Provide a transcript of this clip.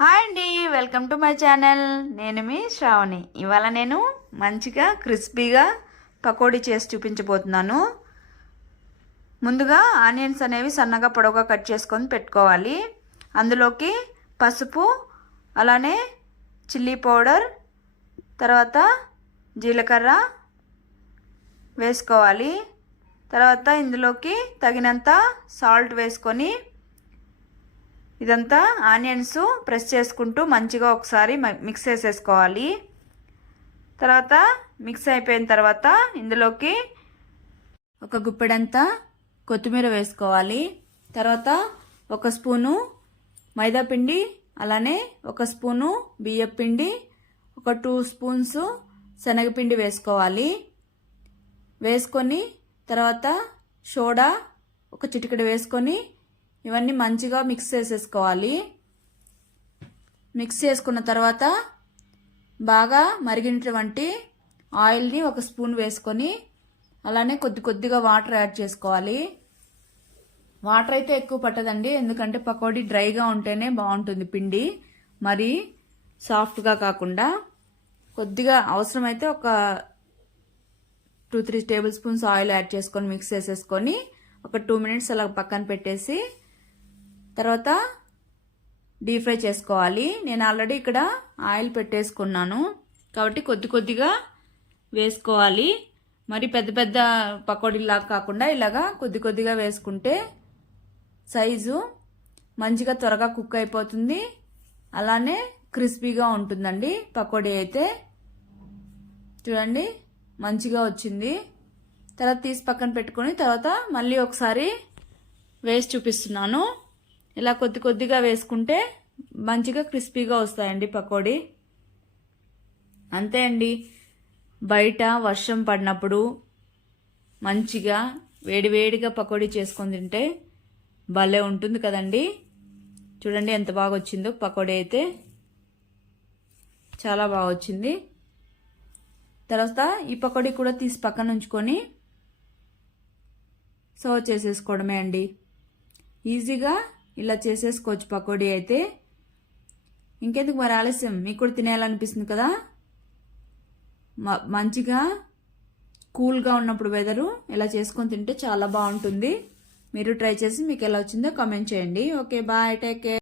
Hi అండి, welcome to my channel. నేను మీ శ్రావణి. ఇవాళ నేను మంచిగా క్రిస్పీగా పకోడీ చేసి చూపించబోతున్నాను. ముందుగా ఆనియన్స్ అనేవి సన్నగా పొడవుగా కట్ చేసుకొని పెట్టుకోవాలి. అందులోకి పసుపు, అలానే చిల్లీ పౌడర్, తర్వాత జీలకర్ర వేసుకోవాలి. తర్వాత ఇందులోకి తగినంత సాల్ట్ వేసుకొని ఇదంతా ఆనియన్స్ ప్రెస్ చేసుకుంటూ మంచిగా ఒకసారి మిక్స్ చేసేసుకోవాలి. తర్వాత మిక్స్ అయిపోయిన తర్వాత ఇందులోకి ఒక గుప్పెడంతా కొత్తిమీర వేసుకోవాలి. తర్వాత ఒక స్పూను మైదా పిండి, అలానే ఒక స్పూను బియ్యం పిండి, ఒక 2 స్పూన్స్ శనగపిండి వేసుకోవాలి. వేసుకొని తర్వాత సోడా ఒక చిటికెడు వేసుకొని ఇవన్నీ మంచిగా మిక్స్ చేసేసుకోవాలి. మిక్స్ చేసుకున్న తర్వాత బాగా మరిగినటువంటి ఆయిల్ని ఒక స్పూన్ వేసుకొని అలానే కొద్దిగా వాటర్ యాడ్ చేసుకోవాలి. వాటర్ అయితే ఎక్కువ పట్టదండి, ఎందుకంటే పకోడీ డ్రైగా ఉంటేనే బాగుంటుంది పిండి, మరి సాఫ్ట్గా కాకుండా. కొద్దిగా అవసరమైతే ఒక 2-3 టేబుల్ స్పూన్స్ ఆయిల్ యాడ్ చేసుకొని మిక్స్ చేసేసుకొని ఒక 2 మినిట్స్ అలా పక్కన పెట్టేసి తర్వాత డీప్ ఫ్రై చేసుకోవాలి. నేను ఆల్రెడీ ఇక్కడ ఆయిల్ పెట్టేసుకున్నాను కాబట్టి కొద్దిగా వేసుకోవాలి. మరి పెద్ద పెద్ద పకోడీలాగా కాకుండా ఇలాగా కొద్దిగా వేసుకుంటే సైజు మంచిగా త్వరగా కుక్ అయిపోతుంది, అలానే క్రిస్పీగా ఉంటుందండి పకోడీ అయితే. చూడండి మంచిగా వచ్చింది. తర్వాత తీసి పక్కన పెట్టుకొని తర్వాత మళ్ళీ ఒకసారి వేసి చూపిస్తున్నాను. ఇలా కొద్దిగా వేసుకుంటే మంచిగా క్రిస్పీగా వస్తాయండి పకోడీ. అంతే అండి, బయట వర్షం పడినప్పుడు మంచిగా వేడివేడిగా పకోడీ చేసుకొని తింటే భలే ఉంటుంది కదండి. చూడండి ఎంత బాగా వచ్చిందో పకోడీ అయితే, చాలా బాగా వచ్చింది. తర్వాత ఈ పకోడీ కూడా తీసి పక్కన ఉంచుకొని సర్వ్ చేసేసుకోవడమే అండి. ఈజీగా ఇలా చేసేసుకోవచ్చు పకోడీ అయితే. ఇంకెందుకు మరి ఆలస్యం, మీకు కూడా తినేయాలనిపిస్తుంది కదా. మంచిగా కూల్గా ఉన్నప్పుడు వెదరు ఇలా చేసుకొని తింటే చాలా బాగుంటుంది. మీరు ట్రై చేసి మీకు ఎలా వచ్చిందో కామెంట్ చేయండి. Okay, bye, take care.